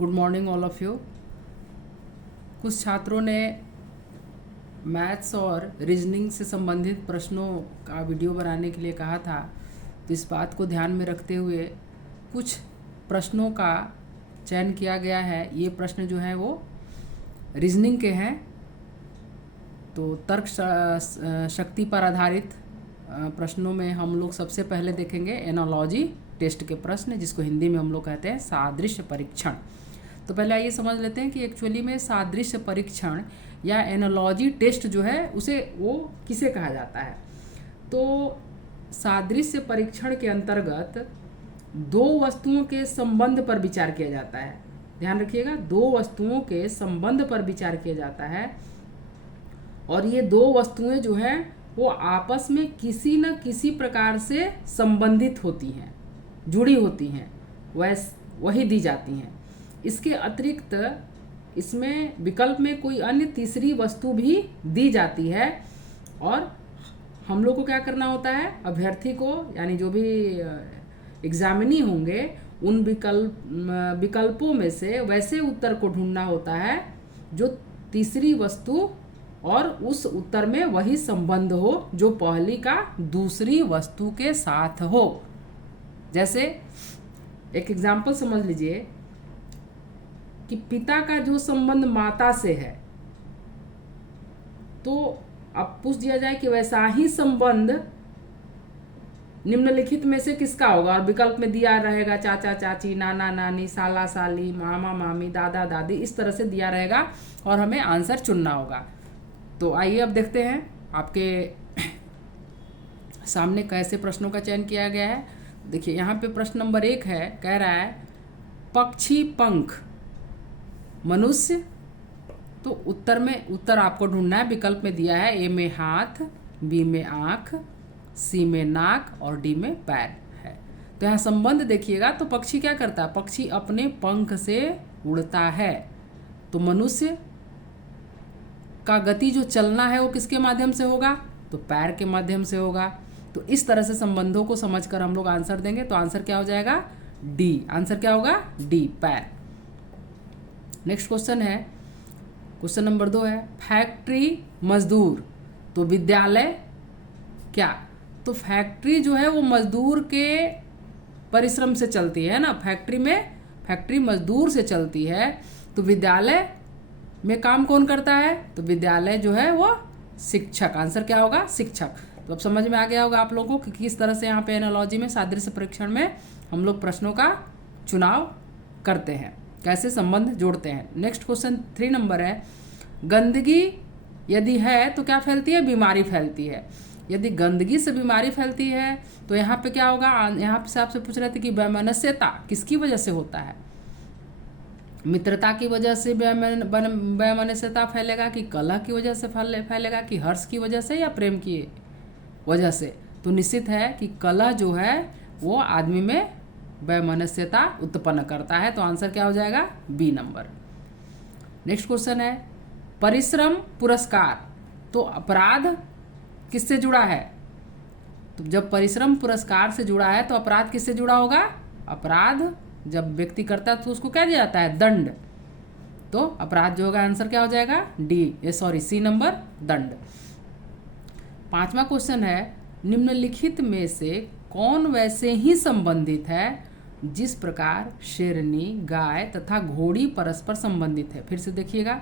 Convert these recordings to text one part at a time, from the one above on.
Good morning all of you. कुछ छात्रों ने मैथ्स और रीजनिंग से संबंधित प्रश्नों का वीडियो बनाने के लिए कहा था, तो इस बात को ध्यान में रखते हुए कुछ प्रश्नों का चयन किया गया है। ये प्रश्न जो है वो रीजनिंग के हैं, तो तर्क शक्ति पर आधारित प्रश्नों में हम लोग सबसे पहले देखेंगे एनालॉजी टेस्ट के प्रश्न, जिसको हिंदी में हम लोग कहते हैं सादृश्य परीक्षण। तो पहले आइए समझ लेते हैं कि एक्चुअली में सादृश्य परीक्षण या एनालॉजी टेस्ट जो है उसे वो किसे कहा जाता है। तो सादृश्य परीक्षण के अंतर्गत दो वस्तुओं के संबंध पर विचार किया जाता है। ध्यान रखिएगा, दो वस्तुओं के संबंध पर विचार किया जाता है और ये दो वस्तुएं जो हैं वो आपस में किसी न किसी प्रकार से संबंधित होती हैं, जुड़ी होती हैं, वही दी जाती हैं। इसके अतिरिक्त इसमें विकल्प में कोई अन्य तीसरी वस्तु भी दी जाती है और हम लोग को क्या करना होता है, अभ्यर्थी को यानी जो भी एग्जामिनी होंगे उन विकल्पों में से वैसे उत्तर को ढूंढना होता है जो तीसरी वस्तु और उस उत्तर में वही संबंध हो जो पहली का दूसरी वस्तु के साथ हो। जैसे एक एग्जाम्पल समझ लीजिए कि पिता का जो संबंध माता से है, तो अब पूछ दिया जाए कि वैसा ही संबंध निम्नलिखित में से किसका होगा, और विकल्प में दिया रहेगा चाचा चाची, नाना नानी, साला साली, मामा मामी, दादा दादी, इस तरह से दिया रहेगा और हमें आंसर चुनना होगा। तो आइए अब देखते हैं आपके सामने कैसे प्रश्नों का चयन किया गया है। देखिए यहाँ पे प्रश्न नंबर 1 है, कह रहा है पक्षी पंख मनुष्य। तो उत्तर आपको ढूंढना है। विकल्प में दिया है ए में हाथ, बी में आँख, सी में नाक और डी में पैर है। तो यहाँ संबंध देखिएगा, तो पक्षी क्या करता है, पक्षी अपने पंख से उड़ता है। तो मनुष्य का गति जो चलना है वो किसके माध्यम से होगा, तो पैर के माध्यम से होगा। तो इस तरह से संबंधों को समझकर हम लोग आंसर देंगे। तो आंसर क्या हो जाएगा, डी। आंसर क्या होगा, डी, पैर। नेक्स्ट क्वेश्चन है, क्वेश्चन नंबर 2 है फैक्ट्री मजदूर तो विद्यालय क्या। तो फैक्ट्री जो है वो मजदूर के परिश्रम से चलती है ना, फैक्ट्री मजदूर से चलती है। तो विद्यालय में काम कौन करता है, तो विद्यालय जो है वो शिक्षक। आंसर क्या होगा, शिक्षक। तो अब समझ में आ गया होगा आप लोगों को कि किस तरह से यहाँ पे एनालॉजी में सादृश्य परीक्षण में हम लोग प्रश्नों का चुनाव करते हैं, कैसे संबंध जोड़ते हैं। नेक्स्ट क्वेश्चन 3 नंबर है, गंदगी यदि है तो क्या फैलती है, बीमारी फैलती है। यदि गंदगी से बीमारी फैलती है तो यहाँ पे क्या होगा, यहाँ पे आपसे पूछ रहे थे कि वैमनस्यता किसकी वजह से होता है। मित्रता की वजह से वैमनस्यता फैलेगा, कि कलह की वजह से फैलेगा, कि हर्ष की वजह से, या प्रेम की वजह से। तो निश्चित है कि कलह जो है वो आदमी में वैमनस्यता उत्पन्न करता है। तो आंसर क्या हो जाएगा, बी नंबर। नेक्स्ट क्वेश्चन है परिश्रम पुरस्कार तो अपराध किससे जुड़ा है। तो जब परिश्रम पुरस्कार से जुड़ा है तो अपराध किससे जुड़ा होगा, अपराध जब व्यक्ति करता है तो उसको क्या दिया जाता है, दंड। तो अपराध जो होगा आंसर क्या हो जाएगा, सी नंबर, दंड। 5वां क्वेश्चन है निम्नलिखित में से कौन वैसे ही संबंधित है जिस प्रकार शेरनी, गाय तथा घोड़ी परस्पर संबंधित है। फिर से देखिएगा,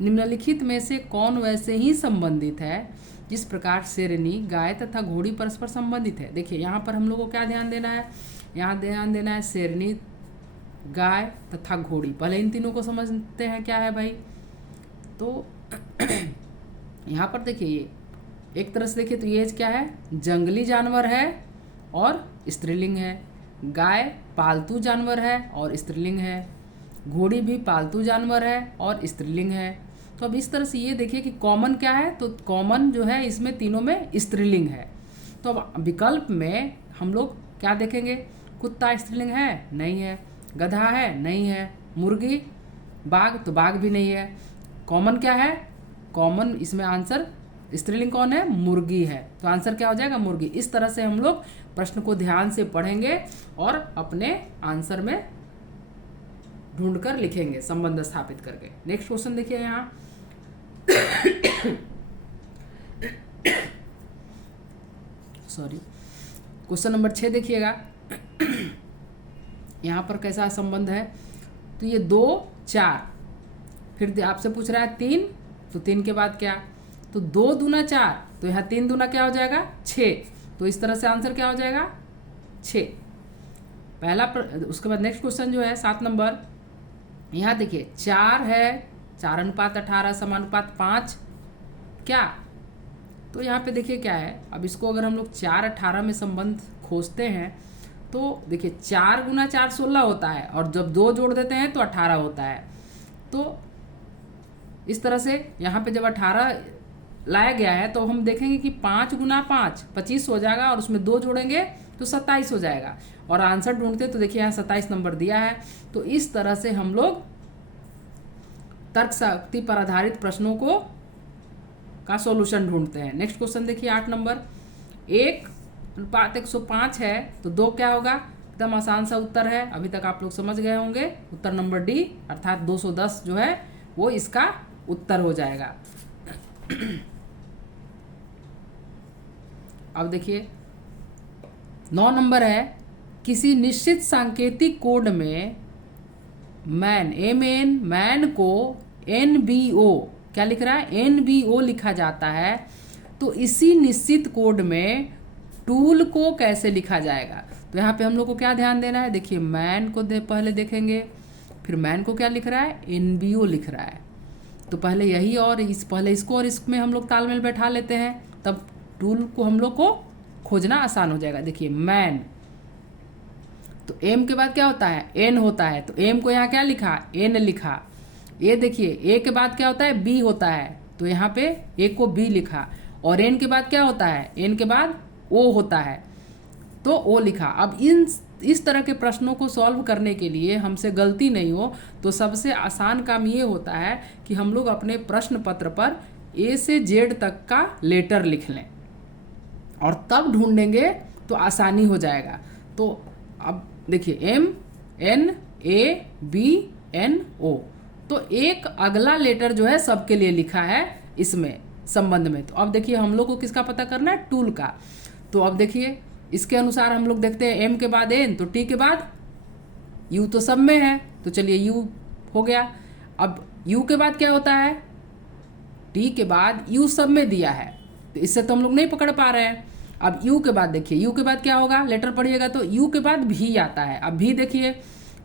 निम्नलिखित में से कौन वैसे ही संबंधित है जिस प्रकार शेरनी, गाय तथा घोड़ी परस्पर संबंधित है। देखिए यहाँ पर हम लोग को क्या ध्यान देना है, यहाँ ध्यान देना है शेरनी, गाय तथा घोड़ी। पहले इन तीनों को समझते हैं क्या है भाई। तो यहाँ पर देखिए एक तरह से देखिए तो ये क्या है, जंगली जानवर है और स्त्रीलिंग है। गाय पालतू जानवर है और स्त्रीलिंग है। घोड़ी भी पालतू जानवर है और स्त्रीलिंग है। तो अब इस तरह से ये देखिए कि कॉमन क्या है, तो कॉमन जो है इसमें तीनों में स्त्रीलिंग है। तो अब विकल्प में हम लोग क्या देखेंगे, कुत्ता स्त्रीलिंग है, नहीं है। गधा है, नहीं है। मुर्गी, बाघ, तो बाघ भी नहीं है। कॉमन क्या है, कॉमन इसमें आंसर स्त्रीलिंग कौन है, मुर्गी है। तो आंसर क्या हो जाएगा, मुर्गी। इस तरह से हम लोग प्रश्न को ध्यान से पढ़ेंगे और अपने आंसर में ढूंढकर लिखेंगे संबंध स्थापित करके। नेक्स्ट क्वेश्चन देखिए यहाँ सॉरी, क्वेश्चन नंबर 6 देखिएगा। यहाँ पर कैसा संबंध है, तो ये 2 4, फिर आपसे पूछ रहा है 3, तो 3 के बाद क्या, तो 2 दूना 4, तो यहाँ 3 दूना क्या हो जाएगा 6, तो इस तरह से आंसर क्या हो जाएगा 6 पहला। उसके बाद नेक्स्ट क्वेश्चन जो है 7 नंबर, यहाँ देखिए 4 है, 4:18 समानुपात 5 क्या, तो यहाँ पे देखिए क्या है, अब इसको अगर हम लोग 4:18 में संबंध खोजते हैं तो देखिए 4 गुना 4 16 होता है, और जब 2 जोड़ देते हैं तो 18 होता है। तो इस तरह से यहाँ पे जब 18 लाया गया है तो हम देखेंगे कि 5 गुना 5 25 हो जाएगा, और उसमें 2 जोड़ेंगे तो 27 हो जाएगा, और आंसर ढूंढते तो देखिए यहाँ 27 नंबर दिया है। तो इस तरह से हम लोग तर्क शक्ति पर आधारित प्रश्नों को का सॉल्यूशन ढूंढते हैं। नेक्स्ट क्वेश्चन देखिए 8 नंबर, 1:105 है तो 2 क्या होगा, एकदम आसान सा उत्तर है, अभी तक आप लोग समझ गए होंगे। उत्तर नंबर डी अर्थात 210 जो है वो इसका उत्तर हो जाएगा। अब देखिए 9 नंबर है, किसी निश्चित सांकेतिक कोड में मैन को NBO क्या लिख रहा है, NBO लिखा जाता है, तो इसी निश्चित कोड में टूल को कैसे लिखा जाएगा। तो यहाँ पे हम लोग को क्या ध्यान देना है, देखिए मैन को पहले देखेंगे, फिर मैन को क्या लिख रहा है NBO लिख रहा है, तो पहले यही और पहले इसको और इसमें हम लोग तालमेल बैठा लेते हैं, तब टूल को हम लोग को खोजना आसान हो जाएगा। देखिए मैन, तो एम के बाद क्या होता है एन होता है, तो एम को यहाँ क्या लिखा एन लिखा। ये देखिए ए के बाद क्या होता है बी होता है, तो यहाँ पे ए को बी लिखा, और एन के बाद क्या होता है एन के बाद ओ होता है, तो ओ लिखा। अब इस तरह के प्रश्नों को सॉल्व करने के लिए हमसे गलती नहीं हो तो सबसे आसान काम ये होता है कि हम लोग अपने प्रश्न पत्र पर ए से जेड तक का लेटर लिख लें, और तब ढूंढेंगे तो आसानी हो जाएगा। तो अब देखिए MNABNO, तो एक अगला लेटर जो है सबके लिए लिखा है इसमें संबंध में। तो अब देखिए हम लोग को किसका पता करना है टूल का। तो अब देखिए इसके अनुसार हम लोग देखते हैं M के बाद N, तो T के बाद U तो सब में है, तो चलिए U हो गया। अब U के बाद क्या होता है, T के बाद U सब में दिया है, तो इससे तो हम लोग नहीं पकड़ पा रहे हैं। अब U के बाद देखिए U के बाद क्या होगा, लेटर पढ़िएगा तो U के बाद भी आता है। अब भी देखिए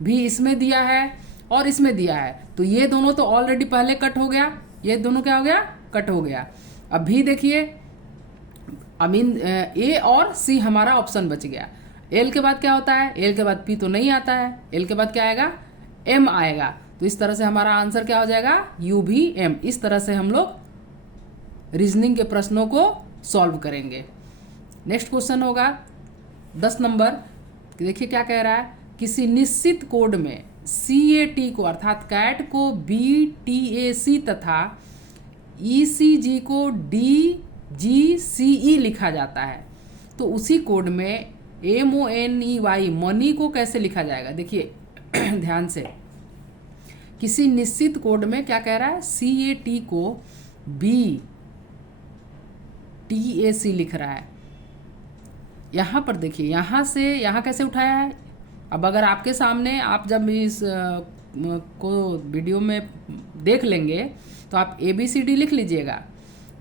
भी इसमें दिया है और इसमें दिया है, तो ये दोनों तो ऑलरेडी पहले कट हो गया, ये दोनों क्या हो गया कट हो गया। अब भी देखिए A और C हमारा ऑप्शन बच गया। L के बाद क्या होता है, L के बाद P तो नहीं आता है, L के बाद क्या आएगा M आएगा, तो इस तरह से हमारा आंसर क्या हो जाएगा UVM। इस तरह से हम लोग रीजनिंग के प्रश्नों को सॉल्व करेंगे। नेक्स्ट क्वेश्चन होगा 10 नंबर, देखिए क्या कह रहा है, किसी निश्चित कोड में CAT को अर्थात कैट को BTAC तथा ECG को DGCE लिखा जाता है, तो उसी कोड में MONEY मनी को कैसे लिखा जाएगा। देखिए ध्यान से, किसी निश्चित कोड में क्या कह रहा है CAT को BTAC लिख रहा है। यहाँ पर देखिए यहाँ से यहाँ कैसे उठाया है। अब अगर आपके सामने आप जब इस को वीडियो में देख लेंगे तो आप ABCD लिख लीजिएगा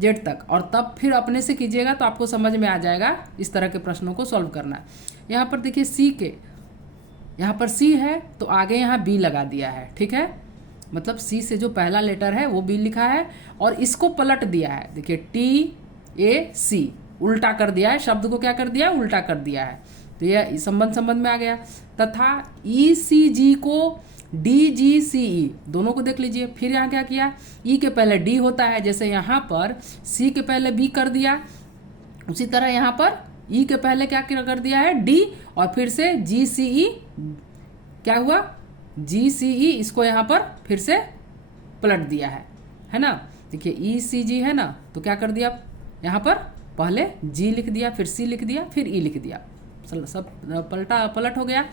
जेड तक, और तब फिर अपने से कीजिएगा तो आपको समझ में आ जाएगा इस तरह के प्रश्नों को सॉल्व करना। यहाँ पर देखिए यहाँ पर C है तो आगे यहाँ B लगा दिया है, ठीक है, मतलब C से जो पहला लेटर है वो B लिखा है और इसको पलट दिया है। देखिए TAC उल्टा कर दिया है, शब्द को क्या कर दिया है उल्टा कर दिया है, तो यह संबंध में आ गया। तथा ECG को DGCE दोनों को देख लीजिए। फिर यहाँ क्या किया, E के पहले D होता है, जैसे यहाँ पर C के पहले B कर दिया, उसी तरह यहाँ पर E के पहले क्या कर दिया है D, और फिर से GCE क्या हुआ GCE, इसको यहाँ पर फिर से पलट दिया है ना। देखिए ECG है ना, तो क्या कर दिया यहाँ पर पहले G लिख दिया, फिर C लिख दिया, फिर E लिख दिया, सब पलट हो गया।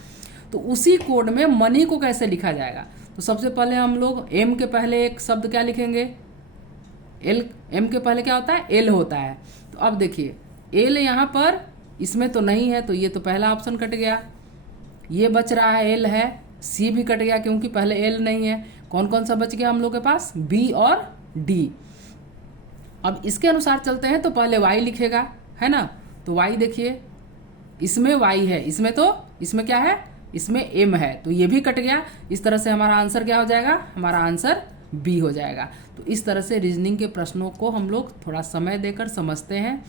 तो उसी कोड में मनी को कैसे लिखा जाएगा, तो सबसे पहले हम लोग एम के पहले एक शब्द क्या लिखेंगे, एल। एम के पहले क्या होता है, एल होता है। तो अब देखिए एल यहाँ पर इसमें तो नहीं है, तो ये तो पहला ऑप्शन कट गया। ये बच रहा है एल है, सी भी कट गया क्योंकि पहले एल नहीं है। कौन कौन सा बच गया हम लोग के पास, बी और डी। अब इसके अनुसार चलते हैं तो पहले वाई लिखेगा, है ना। तो वाई देखिए इसमें वाई है, इसमें क्या है, इसमें एम है, तो ये भी कट गया। इस तरह से हमारा आंसर क्या हो जाएगा, हमारा आंसर बी हो जाएगा। तो इस तरह से रीजनिंग के प्रश्नों को हम लोग थोड़ा समय देकर समझते हैं,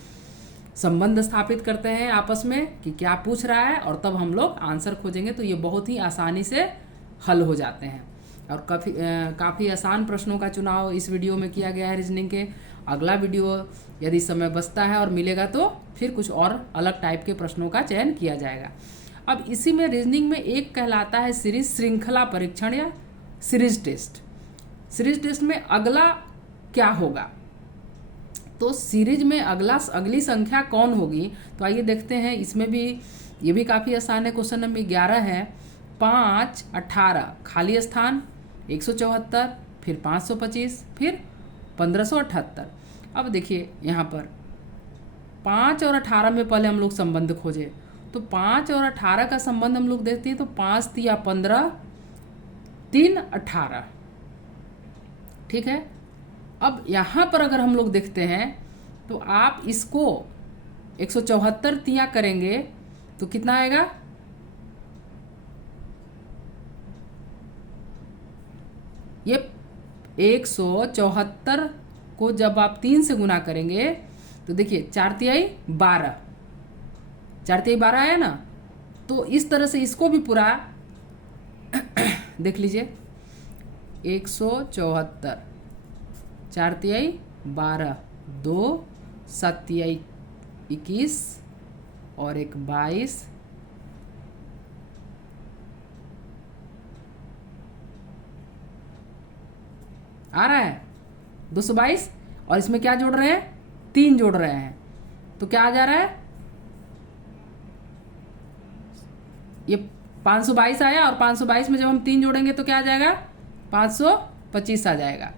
संबंध स्थापित करते हैं आपस में कि क्या पूछ रहा है, और तब हम लोग आंसर खोजेंगे। तो ये बहुत ही आसानी से हल हो जाते हैं, और काफ़ी आसान प्रश्नों का चुनाव इस वीडियो में किया गया है रीजनिंग के। अगला वीडियो यदि समय बचता है और मिलेगा तो फिर कुछ और अलग टाइप के प्रश्नों का चयन किया जाएगा। अब इसी में रीजनिंग में एक कहलाता है सीरीज श्रृंखला परीक्षण या सीरीज टेस्ट। सीरीज टेस्ट में अगला क्या होगा, तो सीरीज में अगली संख्या कौन होगी, तो आइए देखते हैं। इसमें भी ये भी काफ़ी आसान है। क्वेश्चन नंबर 11 है 5, 18 खाली स्थान 174, फिर 525, फिर 1578। अब देखिए यहाँ पर 5 और 18 में पहले हम लोग संबंध खोजे, तो 5 और 18 का संबंध हम लोग देखते हैं, तो 5 तिया 15, 3 18, ठीक है। अब यहाँ पर अगर हम लोग देखते हैं तो आप इसको 174 तिया करेंगे तो कितना आएगा, ये 174 को जब आप 3 से गुना करेंगे तो देखिए 4 तिहाई 12, 4 तिहाई 12 आया ना। तो इस तरह से इसको भी पूरा देख लीजिए 174, 4 तिहाई 12, 2 7 तिहाई 21 और एक 22, आ रहा है 222, और इसमें क्या जोड़ रहे हैं, 3 जोड़ रहे हैं, तो क्या आ जा रहा है, ये 522 आया, और 522 में जब हम 3 जोड़ेंगे तो क्या आ जाएगा, 525 आ जाएगा।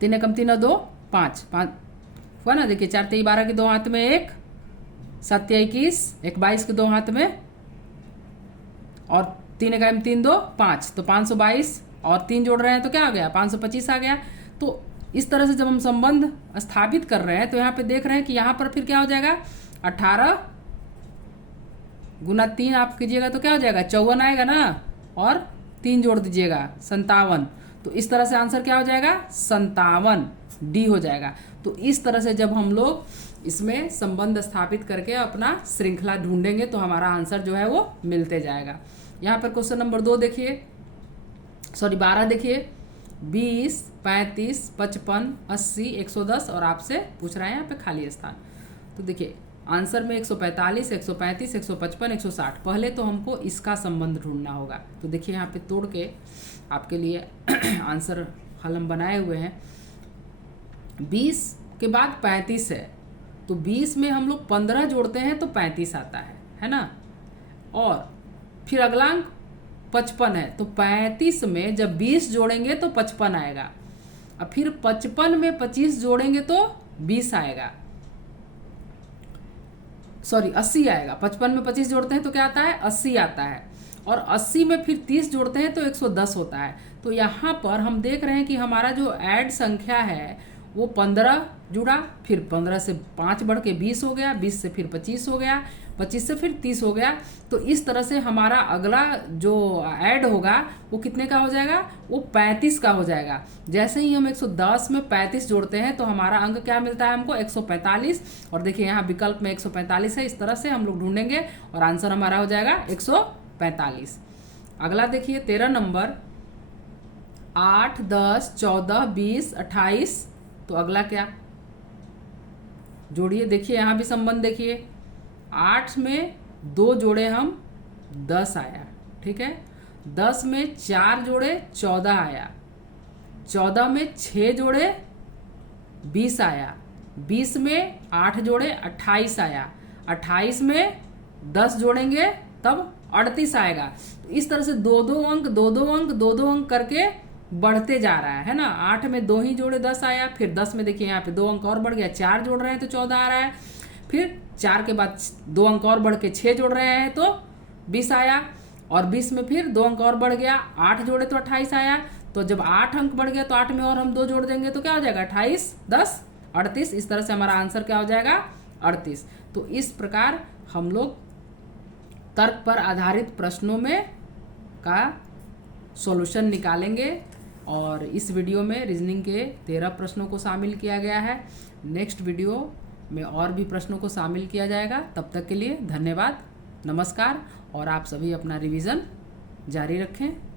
3 एकम 3 और 2 5 हुआ ना। देखिए 4 तिहाई 12 के 2 हाथ में 1, 7 तिहाई 21, एक 22 के 2 हाथ में, और 3 एकम 3 2 5, तो 522 और 3 जोड़ रहे हैं तो क्या आ गया, 525 आ गया। तो इस तरह से जब हम संबंध स्थापित कर रहे हैं तो यहाँ पे देख रहे हैं कि यहाँ पर फिर क्या हो जाएगा, 18 गुना 3 आप कीजिएगा तो क्या हो जाएगा, 54 आएगा ना, और 3 जोड़ दीजिएगा 57। तो इस तरह से आंसर क्या हो जाएगा, 57 डी हो जाएगा। तो इस तरह से जब हम लोग इसमें संबंध स्थापित करके अपना श्रृंखला ढूंढेंगे तो हमारा आंसर जो है वो मिलते जाएगा। यहाँ पर क्वेश्चन नंबर 12 देखिए 20, 35, 55, 80, 110, और आपसे पूछ रहा है यहाँ पे खाली स्थान। तो देखिए आंसर में 145, 135, 155, 160, पहले तो हमको इसका संबंध ढूंढना होगा। तो देखिए यहाँ पे तोड़ के आपके लिए आंसर हल हम बनाए हुए हैं। 20 के बाद 35 है, तो 20 में हम लोग 15 जोड़ते हैं तो 35 आता है ना। और फिर अगला अंक 55 है, तो 35 में जब 20 जोड़ेंगे तो 55 आएगा। अब फिर 55 में 25 जोड़ेंगे तो 20 आएगा, सॉरी 80 आएगा। 55 में 25 जोड़ते हैं तो क्या आता है, 80 आता है। और 80 में फिर 30 जोड़ते हैं तो 110 होता है। तो यहाँ पर हम देख रहे हैं कि हमारा जो ऐड संख्या है वो 15 जुड़ा, फिर 15 से 5 बढ़ के 20 हो गया, 20 से फिर 25 हो गया, 25 से फिर 30 हो गया। तो इस तरह से हमारा अगला जो ऐड होगा वो कितने का हो जाएगा, वो 35 का हो जाएगा। जैसे ही हम 110 में 35 जोड़ते हैं तो हमारा अंक क्या मिलता है हमको, 145। और देखिए यहाँ विकल्प में 145 है। इस तरह से हम लोग ढूंढेंगे और आंसर हमारा हो जाएगा 145। अगला देखिए 13 नंबर 8, 10, 14, 20, 28। तो अगला क्या जोड़िए, देखिए यहाँ भी संबंध देखिए 8 में 2 जोड़े हम 10 आया, ठीक है। 10 में 4 जोड़े 14 आया, 14 में 6 जोड़े 20 आया, 20 में 8 जोड़े 28 आया, 28 में 10 जोड़ेंगे तब 38 आएगा। तो इस तरह से 2-2 अंक 2-2 अंक 2-2 अंक करके बढ़ते जा रहा है ना। 8 में 2 ही जोड़े 10 आया, फिर 10 में देखिए यहाँ पे 2 अंक और बढ़ गया, 4 जोड़ रहे हैं तो 14 आ रहा है, फिर 4 के बाद 2 अंक और बढ़ के 6 जोड़ रहे हैं तो 20 आया, और 20 में फिर 2 अंक और बढ़ गया, 8 जोड़े तो 28 आया। तो जब 8 अंक बढ़ गया तो 8 में और हम 2 जोड़ देंगे तो क्या हो जाएगा 28 10 38। इस तरह से हमारा आंसर क्या हो जाएगा 38। तो इस प्रकार हम लोग तर्क पर आधारित प्रश्नों में का सॉल्यूशन निकालेंगे। और इस वीडियो में रीजनिंग के 13 प्रश्नों को शामिल किया गया है। नेक्स्ट वीडियो में और भी प्रश्नों को शामिल किया जाएगा। तब तक के लिए धन्यवाद, नमस्कार, और आप सभी अपना रिवीजन जारी रखें।